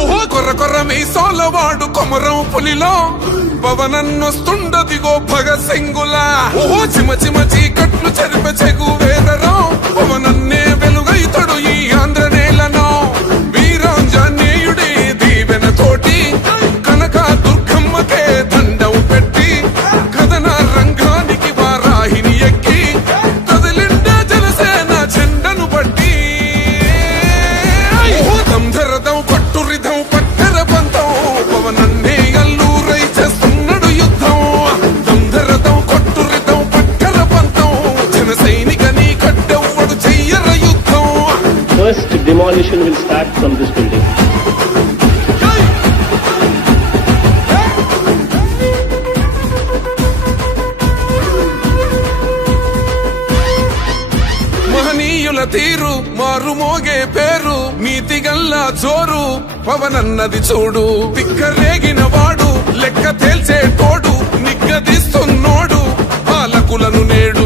ఓహో కొర్ర కొర్ర మీసోలవాడు కొమరం పులిలో పవనన్నొస్తుండదిగో భగత్ సింగులా. ఓహో చిమ చిమ చీకట్లు చెరిప చెగు వేదరో పవనన్నే వెలుగైతడు ఈ ఆంధ్ర నేలను. వీరాంజనేయుడి దీవెన తోటి కనక దుర్గమ్మకే దండం పెట్టి కథన రంగానికి వారాహిని ఎక్కి కదిలిండ జనసేన జెండను బట్టి. దంధరదం కొట్టురిదం పట్టర పంతం పవనన్నే అల్లూరై చేస్తున్నాడు యుద్ధం. దంధరదం కొట్టురిదం పట్టర పంతం జన సైనికని కట్టెవ్వడు చెయ్యర యుద్ధం. First demolition will start from this building. మహనీయుల తీరు మారుమోగే పేరు నీతిగల్లా జోరు పవనన్నది చూడు. తిక్కరేగిన వాడు లెక్క తేల్చే తోడు నిగ్గదీస్తున్నోడు పాలకులను నేడు.